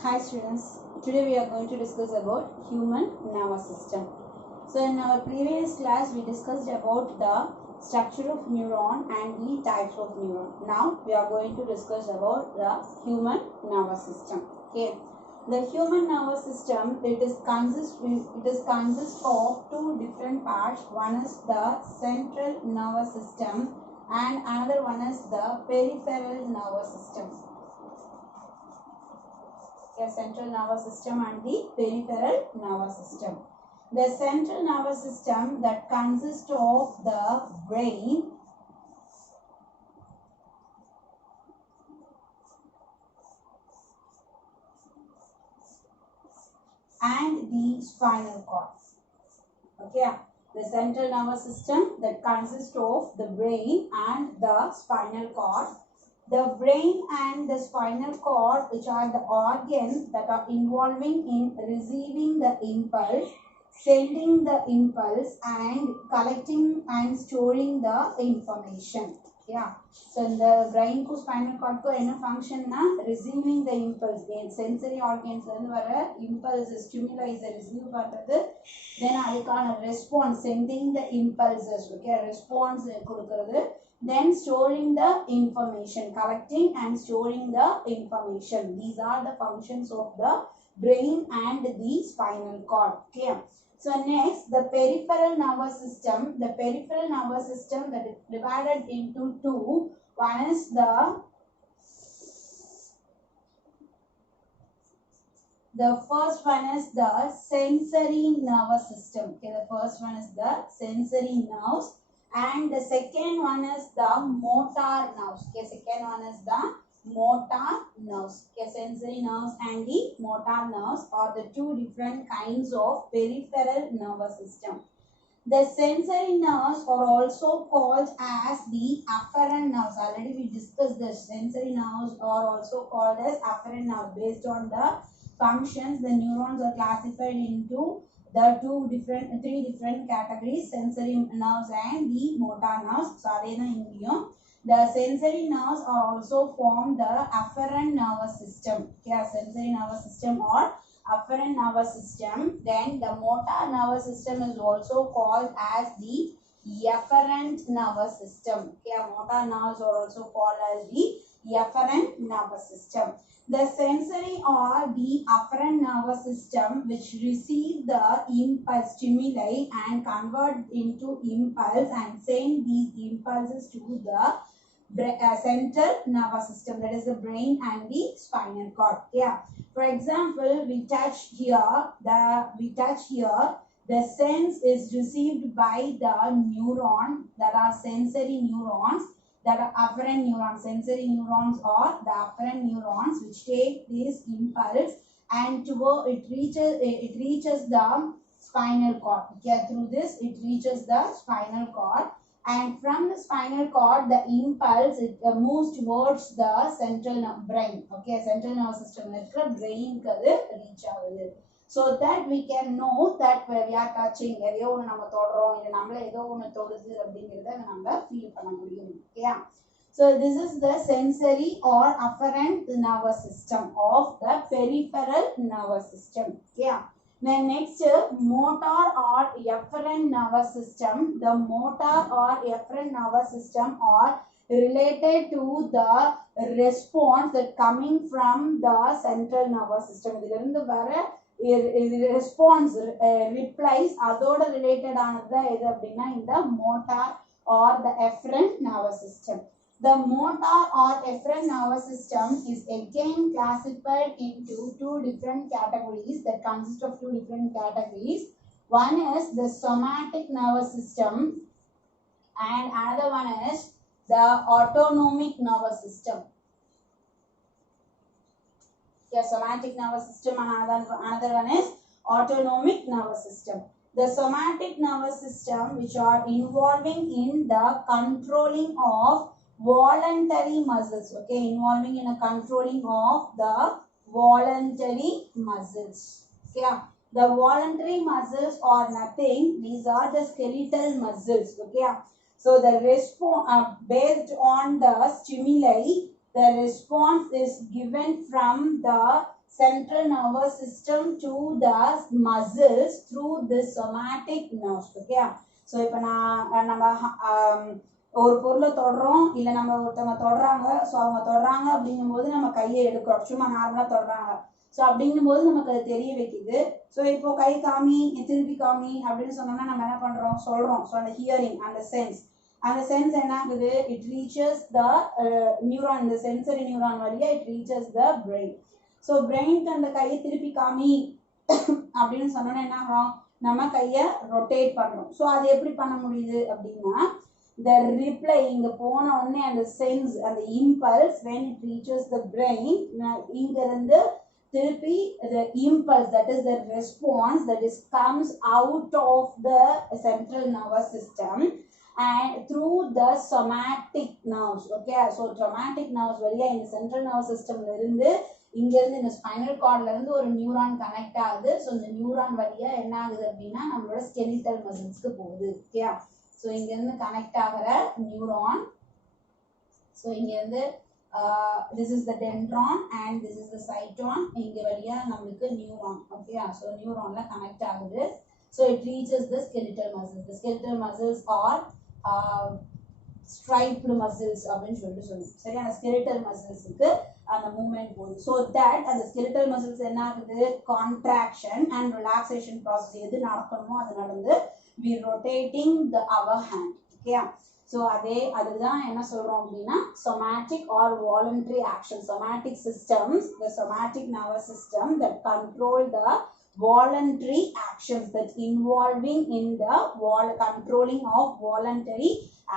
Hi students, today we are going to discuss about human nervous system. So in our previous class we discussed about the structure of neuron and the types of neuron. Now we are going to discuss about the human nervous system. Okay. The human nervous system it is consist of two different parts. One is the central nervous system and another one is the peripheral nervous system. Central nervous system and the peripheral nervous system. The central nervous system that consists of the brain and the spinal cord. Okay, the central nervous system that consists of the brain and the spinal cord. The brain and the spinal cord, which are the organs that are involving in receiving the impulse, sending the impulse and collecting and storing the information. Yeah. So in the brain ko spinal cord ko enna function na receiving the impulse. Sensory organs vara impulse stimuli is receive பண்றது, then அதுக்கான response sending the impulses. Okay, response கொடுக்கிறது, then storing the information, collecting and storing the information. These are the functions of the brain and the spinal cord. Okay. So next, the peripheral nervous system. The peripheral nervous system that is divided into two. One is the first one is the sensory nervous system. Okay, the first one is the sensory nerves, and the second one is the motor nerves. Okay, second one is the motor nerves. Okay, sensory nerves and the motor nerves are the two different kinds of peripheral nervous system. The sensory nerves are also called as the afferent nerves. Already we discussed this. Sensory nerves are also called as afferent nerves. Based on the functions, the neurons are classified into the three different categories: sensory nerves and the motor nerves. So the sensory nerves are also form the afferent nervous system. Okay, sensory nervous system or afferent nervous system. Then the motor nervous system is also called as the efferent nervous system. Okay, motor nerves are also called as the efferent nervous system. The sensory or the afferent nervous system, which receive the impulse stimuli and convert into impulse and send these impulses to the central nervous system, that is the brain and the spinal cord. Yeah. For example, we touch here. The sense is received by the neuron that are sensory neurons, that are afferent neurons. Sensory neurons or the afferent neurons, which take this impulse and it reaches the spinal cord. Okay, through this it reaches the spinal cord, and from the spinal cord the impulse it moves towards the central brain. Okay, central nervous system brain reach ஆகுது. So that we can know that we are touching, எதையோ ஒன்று நம்ம தொடுறோம், இல்லை நம்மள ஏதோ ஒன்று தொடுது அப்படிங்கிறத நம்ம ஃபீல் பண்ண முடியும். Okay, so this is the sensory or afferent nervous system of the peripheral nervous system. Okay. Then next, motor or efferent nervous system. The motor or efferent nervous system are related to the response that coming from the central nervous system. இதிலிருந்து வர response replies அதோட related ஆனது எது அப்படின்னா இந்த motor or the efferent nervous system. The motor or efferent nervous system is again classified into two different categories that consist of two different categories. One is the somatic nervous system and another one is the autonomic nervous system. Yeah, somatic nervous system and another one is autonomic nervous system. The somatic nervous system, which are involving in the controlling of voluntary muscles. Okay, involving in a controlling of the voluntary muscles. Okay, the voluntary muscles are nothing, these are the skeletal muscles. Okay, so the response based on the stimuli, the response is given from the central nervous system to the muscles through the somatic nerves. Okay, so இப்போ நம்ம ஒரு பொருளை தொடுறோம், இல்லை நம்ம ஒருத்தவங்க தொடுறாங்க, ஸோ அவங்க தொடுறாங்க அப்படிங்கும்போது நம்ம கையை எடுக்கிறோம், சும்மா நார்மலாக தொடுறாங்க, ஸோ அப்படிங்கும்போது நமக்கு அது தெரிய வைக்குது. ஸோ இப்போ கை காமி திருப்பி காமி அப்படின்னு சொன்னோம்னா நம்ம என்ன பண்ணுறோம், சொல்கிறோம். ஸோ அந்த ஹியரிங், அந்த சென்ஸ் என்ன ஆகுது, இட் ரீச்சஸ் த நியூரான், இந்த சென்சரி நியூரான் வழியா it reaches the brain. So பிரெயினுக்கு அந்த கையை திருப்பி காமி அப்படின்னு சொன்னோன்னா என்ன ஆகும், நம்ம கையை ரொட்டேட் பண்ணுறோம். ஸோ அது எப்படி பண்ண முடியுது அப்படின்னா, the reply இங்க போன உடனே அந்த சென்ஸ், அந்த impulse when it reaches the brain, இங்க இருந்து திருப்பி the impulse, that is the response that is comes out of the central nervous system and through the somatic nerves. Okay, so somatic nerves வழியா இந்த central nervous systemல இருந்து இங்க இருந்து இந்த ஸ்பைனல் கார்ட்ல இருந்து ஒரு நியூரான் கனெக்ட் ஆகுது. ஸோ இந்த நியூரான் வழியா என்ன ஆகுது அப்படின்னா நம்மளோட ஸ்கெலிட்டல் மசில்ஸ்க்கு போகுது. ஓகே, ஸோ இங்கேருந்து கனெக்ட் ஆகிற நியூரான், ஸோ இங்கேருந்து this is the dendron and this is the cyton, இங்கே வழியாக நம்மளுக்கு நியூரான். ஓகே, ஸோ நியூரானில் கனெக்ட் ஆகுது. So it reaches the skeletal muscles. The skeletal muscles are striped muscles அப்படின்னு சொல்லுவோம். சரி, அந்த ஸ்கெலிட்டல் மசில்ஸுக்கு அந்த மூவ்மெண்ட் போகுது. ஸோ தட் அந்த ஸ்கெலிட்டல் மசில்ஸ் என்ன ஆகுது, கான்ட்ராக்ஷன் அண்ட் ரிலாக்ஸேஷன் ப்ராசஸ் எது நடக்கணுமோ அது நடந்து we rotating our hand. Okay, so அதுதான் என்ன சொல்றோம் அப்படின்னா somatic or voluntary action. Somatic systems, the somatic nervous system that control the voluntary actions that involving in the controlling of voluntary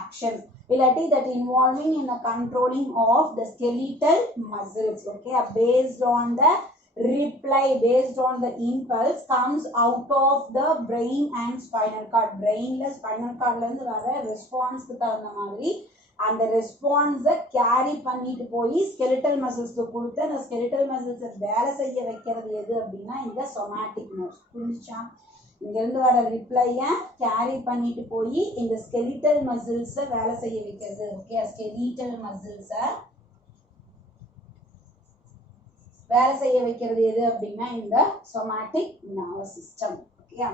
actions, illathi that involving in the controlling of the skeletal muscles. Okay, based on the reply, based on the impulse comes out of the brain and spinal cord. Brainல spinal cordல இருந்து வர ரெஸ்பான்ஸ்க்கு தகுந்த மாதிரி அந்த ரெஸ்பான்ஸை கேரி பண்ணிட்டு போய் ஸ்கெலிட்டல் மசில்ஸ்க்கு கொடுத்து அந்த ஸ்கெலிட்டல் மசில்ஸை வேலை செய்ய வைக்கிறது எது அப்படின்னா இந்த சொமாட்டிக் நர்வ்ஸ். புரிஞ்சுச்சா? இங்கேருந்து வர ரிப்ளையை கேரி பண்ணிட்டு போய் இந்த ஸ்கெலிட்டல் மசில்ஸை வேலை செய்ய வைக்கிறது. ஓகே, ஸ்கெலிட்டல் மசில்ஸை வேலை செய்ய வைக்கிறது எது அப்படின்னா இந்த somatic nervous system. Okay,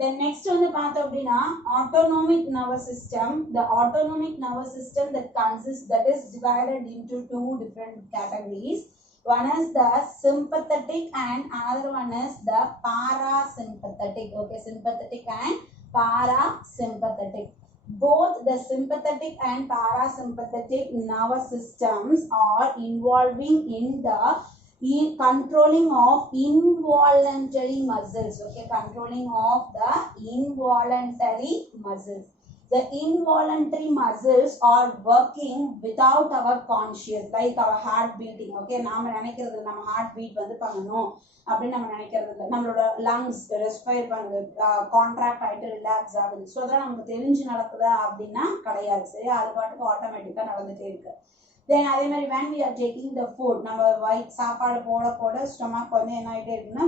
then next வந்து பார்த்தோம் அப்படின்னா autonomic nervous system. The autonomic nervous system that consists, that is divided into two different categories. One is the sympathetic and another one is the parasympathetic. Okay, sympathetic and parasympathetic. Both the sympathetic and parasympathetic nervous systems are involving in the controlling of involuntary muscles. Okay, controlling of the involuntary muscles. The involuntary muscles are working without our conscious, like our heart beating. Okay, நாம நினைக்கிறது நம்ம heart beat வந்து பண்ணணும் அப்படின்னு நம்ம நினைக்கிறது இல்லை. நம்மளோட லங்ஸ் ரெஸ்பயர் பண்ணுது, கான்ட்ராக்ட் ஆகிட்டு ரிலாக்ஸ் ஆகுது. ஸோ அதெல்லாம் நமக்கு தெரிஞ்சு நடக்குதா அப்படின்னா கிடையாது. சரி, அது பாட்டுக்கு ஆட்டோமேட்டிக்காக நடந்துகிட்டே இருக்கு. தென் அதே மாதிரி when we are taking the food, நம்ம சாப்பாடு போட ஸ்டொமக் வந்து என்ன ஆகிட்டே இருக்குன்னா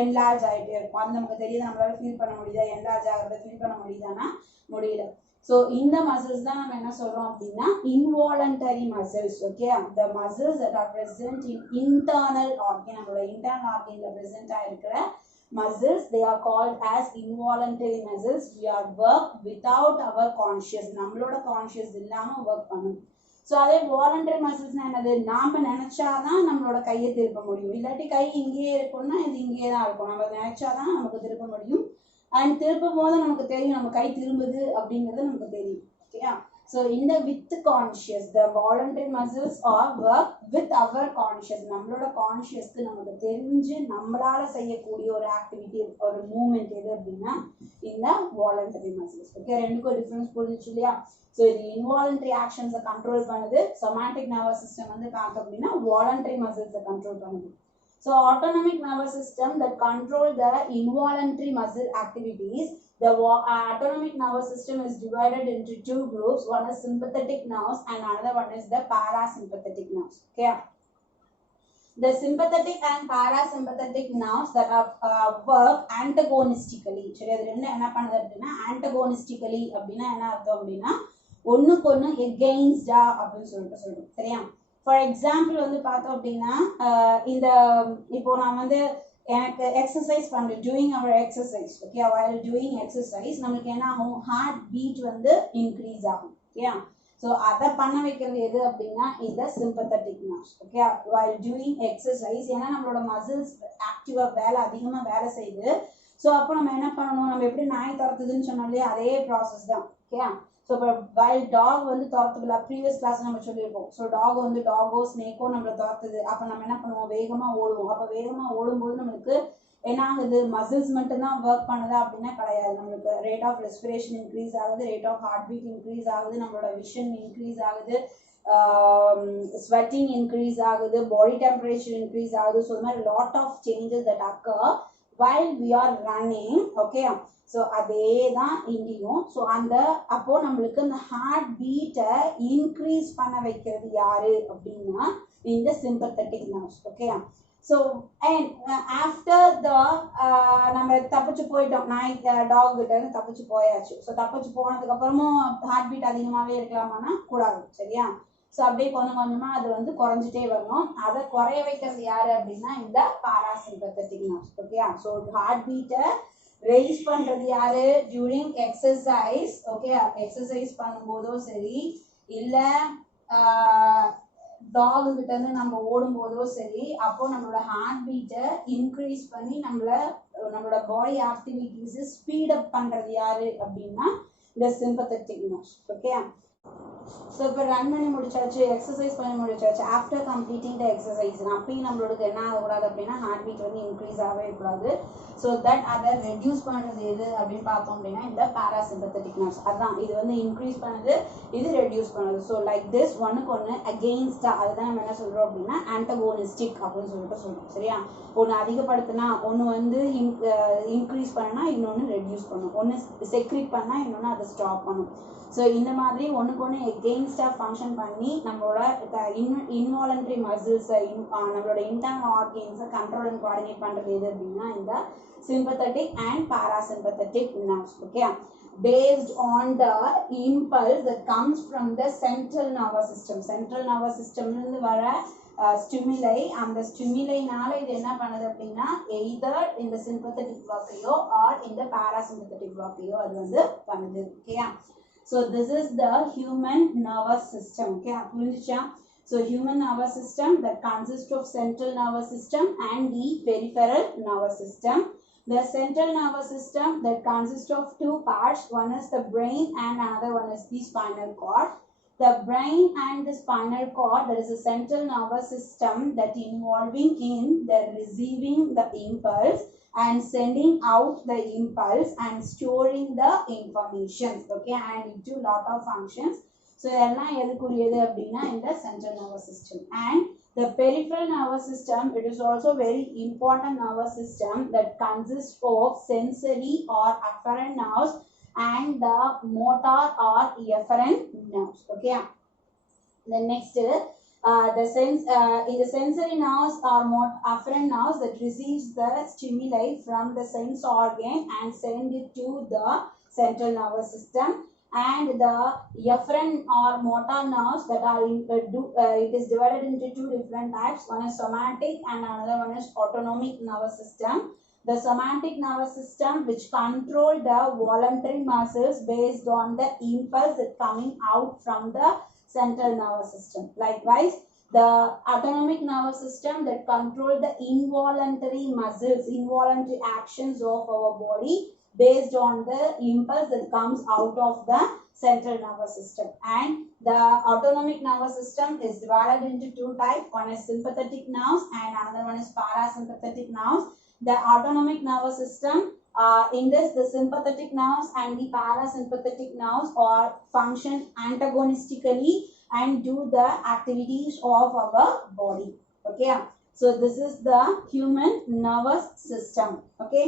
என்லார்ஜ் ஆகிட்டே இருக்கும். அது நமக்கு தெரியுது, நம்மளால ஃபீல் பண்ண முடியுதா, என்லார்ஜ் ஆகிறத ஃபீல் பண்ண முடியுதானா முடியல. ஸோ இந்த மசில்ஸ் தான் நம்ம என்ன சொல்றோம் அப்படின்னா involuntary muscles. Okay, the muscles that are present in internal organ, நம்மளோட இன்டர்னல் ஆர்கன்ல present ஆயிருக்கிற muscles, they are called as involuntary muscles. We are work without our conscious, நம்மளோட கான்ஷியஸ் இல்லாம ஒர்க் பண்ணும். ஸோ அதே வாலண்டரி மசில்ஸ்னா என்னது, நாம நினைச்சாதான் நம்மளோட கையை திருப்ப முடியும், இல்லாட்டி கை இங்கேயே இருக்கும்னா இது இங்கேயே தான் இருக்கும். நம்ம நினைச்சாதான் நமக்கு திருப்ப முடியும். அண்ட் திருப்பும் போது நமக்கு தெரியும் நம்ம கை திரும்புது அப்படிங்கிறது நமக்கு தெரியும். ஓகேயா? ஸோ இந்த with conscious, the voluntary muscles are work with our conscious, நம்மளோட கான்ஷியஸ்க்கு நமக்கு தெரிஞ்சு நம்மளால செய்யக்கூடிய ஒரு ஆக்டிவிட்டி, ஒரு மூவ்மெண்ட் எது அப்படின்னா இந்த வாலண்டரி மசில்ஸ். ஓகே, ரெண்டுக்கும் டிஃபரன்ஸ் புரிஞ்சிச்சு இல்லையா? ஸோ இது இன்வாலண்டரி ஆக்ஷன்ஸை கண்ட்ரோல் பண்ணுது. சொமாட்டிக் நர்வஸ் சிஸ்டம் வந்து பார்த்தோம் அப்படின்னா வாலண்டரி மசில்ஸை கண்ட்ரோல் பண்ணுது. So autonomic nervous system that control the involuntary muscle activities. The autonomic nervous system is divided into two groups. One is sympathetic nerves and another one is the parasympathetic nerves. Okay. The sympathetic and parasympathetic nerves that are work antagonistically. சரி, அது ரெண்டு என்ன பண்ணுது அப்படின்னா antagonistically அப்படின்னா என்ன அர்த்தம் அப்படின்னா ஒண்ணுக்கு ஒண்ணு எகெயின்ஸ்டா அப்படின்னு சொல்றோம். சரியா? ஃபார் எக்ஸாம்பிள் வந்து பார்த்தோம் அப்படின்னா இந்த இப்போ நான் வந்து எனக்கு எக்ஸசைஸ் பண்ணுறேன், doing our exercise, okay, while doing exercise நம்மளுக்கு என்ன ஆகும், ஹார்ட் பீட் வந்து இன்க்ரீஸ் ஆகும், ஓகே. ஸோ அதை பண்ண வைக்கிறது எது அப்படின்னா இந்த sympathetic nerves, okay, while doing exercise. ஏன்னா நம்மளோட மசில்ஸ் ஆக்டிவாக அதிகமாக வேலை செய்யுது. ஸோ அப்போ நம்ம என்ன பண்ணணும், நம்ம எப்படி நாய் துரத்துதுன்னு சொன்னோம் இல்லையா, அதே ப்ராசஸ் தான், ஓகே. ஸோ இப்போ வைல் டாக் வந்து துரத்துக்கல, ப்ரீவியஸ் கிளாஸ் நம்ம சொல்லியிருப்போம். ஸோ டாக் வந்து டாகோ ஸ்னேக்கோ நம்மளை துரத்துது, அப்போ நம்ம என்ன பண்ணுவோம், வேகமாக ஓடுவோம். அப்போ வேகமாக ஓடும்போது நம்மளுக்கு என்ன ஆகுது, மசில்ஸ் மட்டும்தான் ஒர்க் பண்ணுதா அப்படின்னா கிடையாது. நம்மளுக்கு ரேட் ஆஃப் ரெஸ்பிரேஷன் இன்க்ரீஸ் ஆகுது, rate of heartbeat increase ஆகுது, நம்மளோட விஷன் இன்க்ரீஸ் ஆகுது, ஸ்வெட்டிங் இன்க்ரீஸ் ஆகுது, பாடி டெம்பரேச்சர் இன்க்ரீஸ் ஆகுது. ஸோ இது மாதிரி lot of changes that occur while we are running, okay. So அதே தான் இங்கேயும். ஸோ அந்த அப்போ நம்மளுக்கு இந்த ஹார்ட் பீட்டை இன்க்ரீஸ் பண்ண வைக்கிறது யாரு அப்படின்னா இந்த sympathetic nerves, okay. So and after the நம்ம தப்பிச்சு போயிட்டோம், நாய் டாக் கிட்ட இருந்து தப்பிச்சு போயாச்சு. ஸோ தப்பிச்சு போனதுக்கு அப்புறமும் ஹார்ட் பீட் அதிகமாகவே இருக்கலாமான்னா கூடாது, சரியா. ஸோ அப்படியே கொஞ்சம் கொஞ்சமாக அது வந்து குறைஞ்சிட்டே வரணும். அதை குறைய வைக்கிறது யாரு அப்படின்னா இந்த parasympathetic nerves, okay. So heart பீட்டை ரைஸ் பண்றது யாரு, டியூரிங் எக்ஸசைஸ், ஓகே. எக்ஸசைஸ் பண்ணும்போதோ சரி, இல்லை டாக் கிட்ட இருந்து நம்ம ஓடும்போதோ சரி, அப்போ நம்மளோட ஹார்ட் பீட்டை இன்க்ரீஸ் பண்ணி நம்மளோட பாடி ஆக்டிவிட்டிஸ் ஸ்பீட் அப் பண்றது யாரு அப்படின்னா இந்த சிம்பத்தட்டிக் நர்வ்ஸ், ஓகே. ஸோ இப்போ ரன் பண்ணி முடிச்சாச்சு, எக்ஸசைஸ் பண்ணி முடிச்சாச்சு. ஆஃப்டர் கம்ப்ளீட்டிங் த எக்ஸசைஸ் அப்பயும் நம்மளுக்கு என்ன ஆகக்கூடாது அப்படின்னா ஹார்ட் பீட் வந்து இன்க்ரீஸ் ஆகவே கூடாது. ஸோ தட் அதை ரெடியூஸ் பண்ணுறது எது அப்படின்னு பார்த்தோம் அப்படின்னா இந்த பாராசிம்பத்தட்டிக் நர்வ்ஸ். அதுதான் இது வந்து இன்க்ரீஸ் பண்ணுது, இது ரெடியூஸ் பண்ணுது. ஸோ லைக் திஸ் ஒன்றுக்கு ஒன்று அகெயின்ஸ்டா, அதுதான் நம்ம என்ன சொல்கிறோம் அப்படின்னா ஆன்டகோனிஸ்டிக் அப்படின்னு சொல்லிட்டு சொல்கிறோம், சரியா. ஒன்று அதிகப்படுத்தினா ஒன்று வந்து இன்க்ரீஸ் பண்ணனா இன்னொன்று ரெடியூஸ் பண்ணும், ஒன்று செக்ரிட் பண்ணால் இன்னொன்று அதை ஸ்டாப் பண்ணும். ஸோ இந்த மாதிரி ஒன்றுக்கு ஒன்று எகெயின்ஸ்டாக ஃபங்க்ஷன் பண்ணி நம்மளோட இன்வாலன்ட்ரி மசில்ஸை நம்மளோட இன்டர்னல் ஆர்கன்ஸை கண்ட்ரோல் அண்ட் கோஆர்டினேட் பண்ணுறது எது அப்படின்னா இந்த sympathetic and parasympathetic nerves, okay, based on the impulse that comes from the central nervous system. Central nervous system இருந்து வர ஸ்டிமுலை, அந்த ஸ்டிமுலைனால இது என்ன பண்ணுது அப்படின்னா எய்தர் இந்த sympathetic blockையோ ஆர் இந்த parasympathetic blockையோ அது வந்து பண்ணுது, okay. So this is the human nervous system, okay. புரிஞ்சுச்சா? So human nervous system that consists of central nervous system and the peripheral nervous system. The central nervous system that consists of two parts, one is the brain and another one is the spinal cord. The brain and the spinal cord, there is a central nervous system that involving in the receiving the impulse and sending out the impulse and storing the information, okay, and it do lot of functions. So இதெல்லாம் எதுக்குரியது அப்படின்னா இந்த central nervous system. And the peripheral nervous system, it is also very important nervous system that consists of sensory or afferent nerves and the motor or efferent nerves, okay. The next in the sensory nerves or afferent nerves that receives the stimuli from the sense organ and send it to the central nervous system. And the efferent or motor nerves that are it is divided into two different types. One is somatic and another one is autonomic nervous system. The somatic nervous system which control the voluntary muscles based on the impulse that coming out from the central nervous system. Likewise, the autonomic nervous system that control the involuntary muscles, involuntary actions of our body based on the impulse that comes out of the central nervous system. And the autonomic nervous system is divided into two types. One is sympathetic nerves and another one is parasympathetic nerves. The autonomic nervous system, in this the sympathetic nerves and the parasympathetic nerves are function antagonistically and do the activities of our body, okay. So this is the human nervous system, okay.